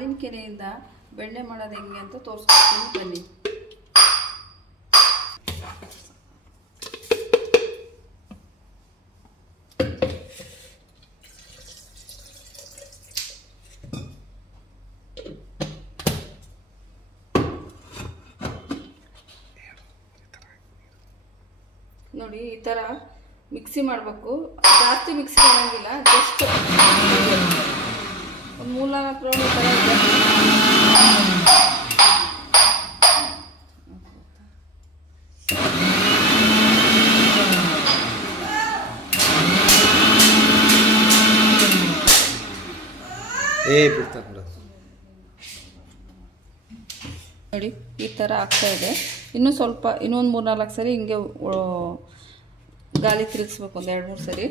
ಹಾಲಿನ ಕೆನೆಯಿಂದ ಬೆಣ್ಣೆ ಮಾಡೋದು ಹೆಂಗೆ ಅಂತ ತೋರಿಸ್ಕೊಡ್ತೀನಿ ಬನ್ನಿ. ನೋಡಿ ಈ ಥರ ಮಿಕ್ಸಿ ಮಾಡಬೇಕು. ಜಾಸ್ತಿ ಮಿಕ್ಸಿ ಮಾಡೋಂಗಿಲ್ಲ, ಜಸ್ಟ್ ಒಂದು 3-4 ರೌಂಡ್ ಈ ಥರ ನೋಡಿ ಈ ಥರ ಆಗ್ತಾ ಇದೆ. ಇನ್ನೂ ಸ್ವಲ್ಪ ಇನ್ನೊಂದು 3-4 ಸರಿ ಹಿಂಗೆ ಗಾಳಿ ತಿರುಗಿಸ್ಬೇಕು, ಒಂದು 2-3 ಸರಿ.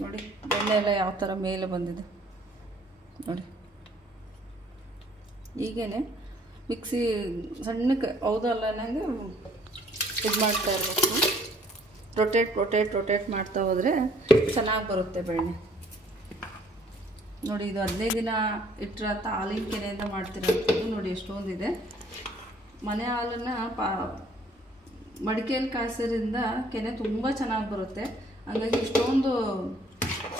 ನೋಡಿ ಬೆಣ್ಣೆ ಎಲ್ಲ ಯಾವ ಥರ ಮೇಲೆ ಬಂದಿದೆ ನೋಡಿ. ಈಗೇನೆ ಮಿಕ್ಸಿ ಸಣ್ಣಕ್ಕೆ ಹೌದಲ್ಲ ನನಗೆ ಇದು ಮಾಡ್ತಾ ಇರಬೇಕು. ರೊಟೇಟ್ ಮಾಡ್ತಾ ಹೋದರೆ ಚೆನ್ನಾಗಿ ಬರುತ್ತೆ ಬೆಣ್ಣೆ. ನೋಡಿ ಇದು 15 ದಿನ ಇಟ್ಟಿರೋಂಥ ಹಾಲಿನ ಕೆನೆಯಿಂದ ಮಾಡ್ತಿರೋಂಥದ್ದು. ನೋಡಿ ಎಷ್ಟೊಂದಿದೆ. ಮನೆ ಹಾಲನ್ನು ಮಡಿಕೆಯಲ್ಲಿ ಕಾಯಿಸೋದ್ರಿಂದ ಕೆನೆ ತುಂಬ ಚೆನ್ನಾಗಿ ಬರುತ್ತೆ. ಹಾಗಾಗಿ ಇಷ್ಟೊಂದು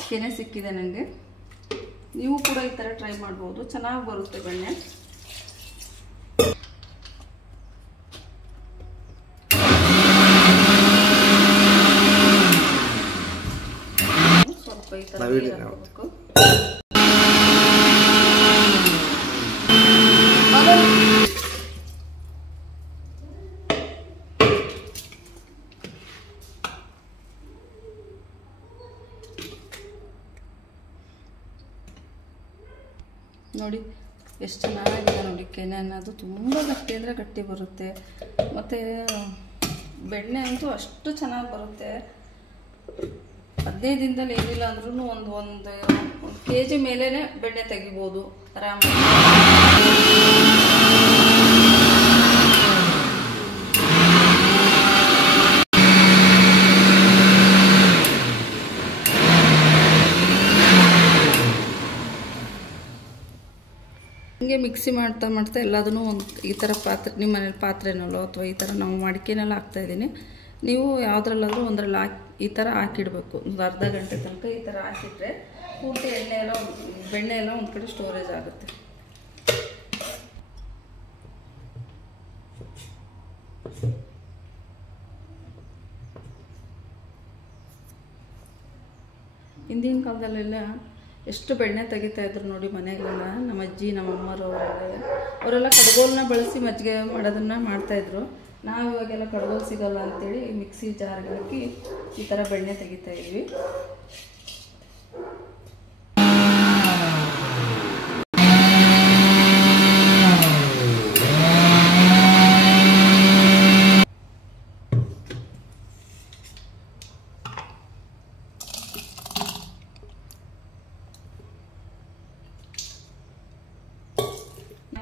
ಕೆನೆ ಸಿಕ್ಕಿದೆ ನನಗೆ. ನೀವು ಕೂಡ ಈ ಥರ ಟ್ರೈ ಮಾಡ್ಬೋದು, ಚೆನ್ನಾಗಿ ಬರುತ್ತೆ ಬೆಣ್ಣೆ. ಸ್ವಲ್ಪ ಈ ಥರ ಹಾಕಬೇಕು. ನೋಡಿ ಎಷ್ಟು ಚೆನ್ನಾಗಿದೆ ನೋಡಿ. ಕೆನೆ ಅನ್ನೋದು ತುಂಬ ಗಟ್ಟಿ ಅಂದರೆ ಗಟ್ಟಿ ಬರುತ್ತೆ. ಮತ್ತು ಬೆಣ್ಣೆ ಅಂತೂ ಅಷ್ಟು ಚೆನ್ನಾಗಿ ಬರುತ್ತೆ. 15 ದಿನದಲ್ಲಿ ಏನಿಲ್ಲ ಅಂದ್ರೂ ಒಂದು kg ಮೇಲೇ ಬೆಣ್ಣೆ ತೆಗಿಬೋದು ಆರಾಮಾಗಿ. ಹಿಂಗೆ ಮಿಕ್ಸಿ ಮಾಡ್ತಾ ಎಲ್ಲದನ್ನೂ ಒಂದು ಈ ಥರ ಪಾತ್ರೆ, ನಿಮ್ಮ ಮನೇಲಿ ಪಾತ್ರೆನಲ್ಲೋ ಅಥವಾ ಈ ಥರ ನಾವು ಮಡಿಕೆನೆಲ್ಲ ಹಾಕ್ತಾಯಿದ್ದೀನಿ. ನೀವು ಯಾವುದ್ರಲ್ಲಾದರೂ ಒಂದರಲ್ಲಿ ಈ ಥರ ಹಾಕಿಡಬೇಕು. ಒಂದು ಅರ್ಧ ಗಂಟೆ ತನಕ ಈ ಥರ ಹಾಕಿಟ್ರೆ ಪೂರ್ತಿ ಬೆಣ್ಣೆ ಎಲ್ಲ ಒಂದು ಕಡೆ ಸ್ಟೋರೇಜ್ ಆಗುತ್ತೆ. ಹಿಂದಿನ ಕಾಲದಲ್ಲೆಲ್ಲ ಎಷ್ಟು ಬೆಣ್ಣೆ ತೆಗಿತಾ ಇದ್ರು ನೋಡಿ ಮನೆಗೆಲ್ಲ. ನಮ್ಮ ಅಜ್ಜಿ ನಮ್ಮ ಅಮ್ಮರು ಅವರೆಲ್ಲ ಕಡ್ಗೋಲನ್ನ ಬಳಸಿ ಮಜ್ಜಿಗೆ ಮಾಡೋದನ್ನು ಮಾಡ್ತಾಯಿದ್ರು. ನಾವು ಇವಾಗೆಲ್ಲ ಕಡ್ಗೋಲು ಸಿಗೋಲ್ಲ ಅಂಥೇಳಿ ಮಿಕ್ಸಿ ಜಾರ್ಗೆ ಹಾಕಿ ಈ ಥರ ಬೆಣ್ಣೆ ತೆಗಿತಾ ಇದ್ವಿ.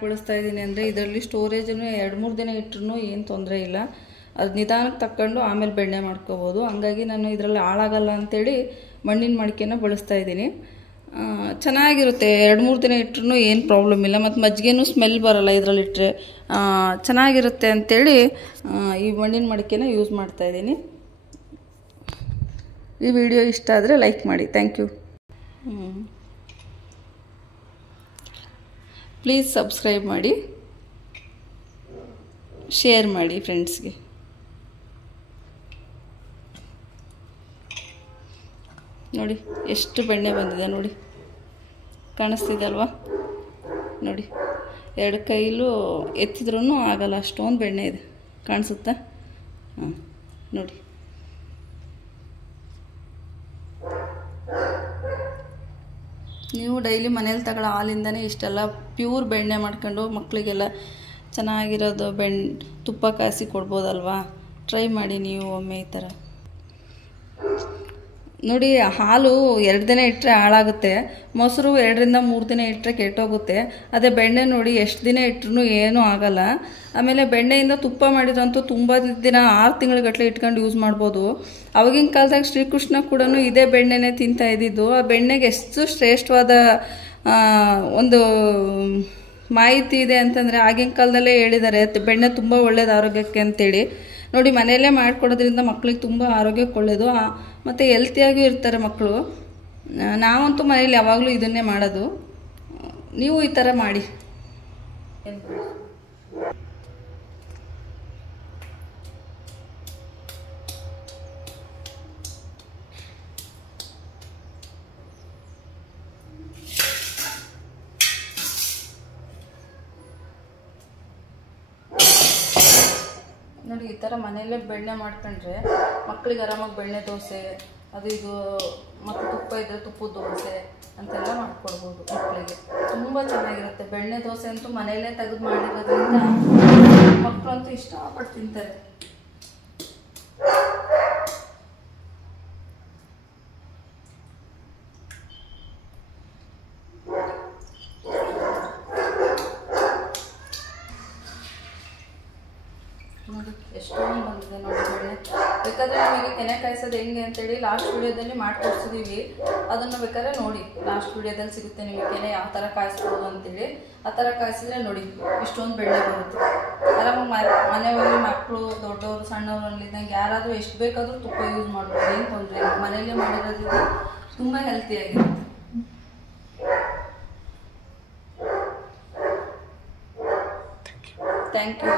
ಬಳಸ್ತಾ ಇದ್ದೀನಿ ಅಂದರೆ ಇದರಲ್ಲಿ ಸ್ಟೋರೇಜನ್ನು 2-3 ದಿನ ಇಟ್ಟರೂ ಏನು ತೊಂದರೆ ಇಲ್ಲ. ಅದು ನಿಧಾನಕ್ಕೆ ತಕ್ಕೊಂಡು ಆಮೇಲೆ ಬೆಣ್ಣೆ ಮಾಡ್ಕೋಬೋದು. ಹಂಗಾಗಿ ನಾನು ಇದರಲ್ಲಿ ಹಾಳಾಗಲ್ಲ ಅಂಥೇಳಿ ಮಣ್ಣಿನ ಮಡಿಕೆನ ಬಳಸ್ತಾ ಇದ್ದೀನಿ. ಚೆನ್ನಾಗಿರುತ್ತೆ. 2-3 ದಿನ ಇಟ್ಟರೂ ಏನು ಪ್ರಾಬ್ಲಮ್ ಇಲ್ಲ. ಮತ್ತು ಮಜ್ಜಿಗೆನೂ ಸ್ಮೆಲ್ ಬರೋಲ್ಲ ಇದರಲ್ಲಿಟ್ಟರೆ. ಚೆನ್ನಾಗಿರುತ್ತೆ ಅಂಥೇಳಿ ಈ ಮಣ್ಣಿನ ಮಡಿಕೆನ ಯೂಸ್ ಮಾಡ್ತಾ ಇದ್ದೀನಿ. ಈ ವಿಡಿಯೋ ಇಷ್ಟ ಆದರೆ ಲೈಕ್ ಮಾಡಿ. Thank you. ಪ್ಲೀಸ್ ಸಬ್ಸ್ಕ್ರೈಬ್ ಮಾಡಿ, ಶೇರ್ ಮಾಡಿ ಫ್ರೆಂಡ್ಸ್ಗೆ. ನೋಡಿ ಎಷ್ಟು ಬೆಣ್ಣೆ ಬಂದಿದೆ ನೋಡಿ, ಕಾಣಿಸ್ತಿದೆ ಅಲ್ವಾ? ನೋಡಿ 2 ಕೈಲೂ ಎತ್ತಿದ್ರೂ ಆಗಲ್ಲ, ಅಷ್ಟೊಂದು ಬೆಣ್ಣೆ ಇದೆ. ಕಾಣಿಸುತ್ತಾ? ನೋಡಿ. ನೀವು ಡೈಲಿ ಮನೇಲಿ ತಗೊಳ್ಳೋ ಹಾಲಿಂದನೇ ಇಷ್ಟೆಲ್ಲ ಪ್ಯೂರ್ ಬೆಣ್ಣೆ ಮಾಡ್ಕೊಂಡು ಮಕ್ಕಳಿಗೆಲ್ಲ ಚೆನ್ನಾಗಿರೋದು ತುಪ್ಪ ಕಾಯಿಸಿ ಕೊಡ್ಬೋದಲ್ವಾ? ಟ್ರೈ ಮಾಡಿ ನೀವು ಒಮ್ಮೆ ಈ ಥರ. ನೋಡಿ, ಹಾಲು 2 ದಿನ ಇಟ್ಟರೆ ಹಾಳಾಗುತ್ತೆ, ಮೊಸರು 2 ರಿಂದ 3 ದಿನ ಇಟ್ಟರೆ ಕೆಟ್ಟೋಗುತ್ತೆ. ಅದೇ ಬೆಣ್ಣೆ ನೋಡಿ ಎಷ್ಟು ದಿನ ಇಟ್ಟರೂ ಏನೂ ಆಗಲ್ಲ. ಆಮೇಲೆ ಬೆಣ್ಣೆಯಿಂದ ತುಪ್ಪ ಮಾಡಿದ್ರಂತೂ ತುಂಬ ದಿನ 6 ತಿಂಗಳುಗಟ್ಟಲೆ ಇಟ್ಕೊಂಡು ಯೂಸ್ ಮಾಡ್ಬೋದು. ಅವಾಗಿನ ಕಾಲದಾಗ ಶ್ರೀಕೃಷ್ಣ ಕೂಡ ಇದೇ ಬೆಣ್ಣೆನೇ ತಿಂತಾ ಇದ್ದಿದ್ದು. ಆ ಬೆಣ್ಣೆಗೆ ಎಷ್ಟು ಶ್ರೇಷ್ಠವಾದ ಒಂದು ಮಾಹಿತಿ ಇದೆ ಅಂತಂದರೆ ಆಗಿನ ಕಾಲದಲ್ಲೇ ಹೇಳಿದ್ದಾರೆ, ಬೆಣ್ಣೆ ತುಂಬ ಒಳ್ಳೇದು ಆರೋಗ್ಯಕ್ಕೆ ಅಂತೇಳಿ. ನೋಡಿ, ಮನೆಯಲ್ಲೇ ಮಾಡಿಕೊಡೋದ್ರಿಂದ ಮಕ್ಕಳಿಗೆ ತುಂಬ ಆರೋಗ್ಯಕ್ಕೆ ಒಳ್ಳೆಯದು, ಮತ್ತು ಹೆಲ್ತಿಯಾಗೂ ಇರ್ತಾರೆ ಮಕ್ಕಳು. ನಾವಂತೂ ಮನೇಲಿ ಯಾವಾಗಲೂ ಇದನ್ನೇ ಮಾಡೋದು. ನೀವು ಈ ಥರ ಮಾಡಿ. ನೋಡಿ, ಈ ಥರ ಮನೆಯಲ್ಲೇ ಬೆಣ್ಣೆ ಮಾಡ್ಕೊಂಡ್ರೆ ಮಕ್ಕಳಿಗೆ ಆರಾಮಾಗಿ ಬೆಣ್ಣೆ ದೋಸೆ ಅದು ಇದು ಮತ್ತು ತುಪ್ಪ ಇದ್ದರೆ ತುಪ್ಪದ ದೋಸೆ ಅಂತೆಲ್ಲ ಮಾಡಿಕೊಡ್ಬೋದು ಮಕ್ಕಳಿಗೆ. ತುಂಬ ಚೆನ್ನಾಗಿರುತ್ತೆ. ಬೆಣ್ಣೆ ದೋಸೆ ಅಂತೂ ಮನೆಯಲ್ಲೇ ತೆಗೆದು ಮಾಡಿರೋದ್ರಿಂದ ಮಕ್ಕಳಂತೂ ಇಷ್ಟಪಟ್ಟು ತಿಂತಾರೆ. ನೋಡಿ, ಎಷ್ಟೊಂದು ಬಂದಿದೆ ನೋಡಿ ಬೆಣ್ಣೆ. ಬೇಕಾದರೆ ನಿಮಗೆ ಕೆನೆ ಕಾಯಿಸೋದು ಹೆಂಗೆ ಅಂತೇಳಿ ಲಾಸ್ಟ್ ವಿಡಿಯೋದಲ್ಲಿ ಮಾಡಿಕೊಡ್ಸಿದ್ದೀವಿ. ಅದನ್ನು ಬೇಕಾದ್ರೆ ನೋಡಿ, ಲಾಸ್ಟ್ ವಿಡಿಯೋದಲ್ಲಿ ಸಿಗುತ್ತೆ ನಿಮಗೆ ಕೆನೆ ಯಾವ ಥರ ಕಾಯಿಸ್ಬೋದು ಅಂತೇಳಿ. ಆ ಥರ ಕಾಯಿಸಿದ್ರೆ ನೋಡಿ ಇಷ್ಟೊಂದು ಬೆಣ್ಣೆ ಬರುತ್ತೆ. ಆರಾಮಾಗಿ ಮನೆಯಲ್ಲಿ ಮಕ್ಕಳು ದೊಡ್ಡವರು ಸಣ್ಣವರು ಅಲ್ಲಿದ್ದಂಗೆ ಯಾರಾದರೂ ಎಷ್ಟು ಬೇಕಾದರೂ ತುಪ್ಪ ಯೂಸ್ ಮಾಡ್ಬೋದು, ಏನು ತೊಂದರೆ ಇಲ್ಲ. ಮನೆಯಲ್ಲೇ ಮಾಡಿರೋದ್ರಿಂದ ತುಂಬ ಹೆಲ್ತಿಯಾಗಿರುತ್ತೆ. Thank you.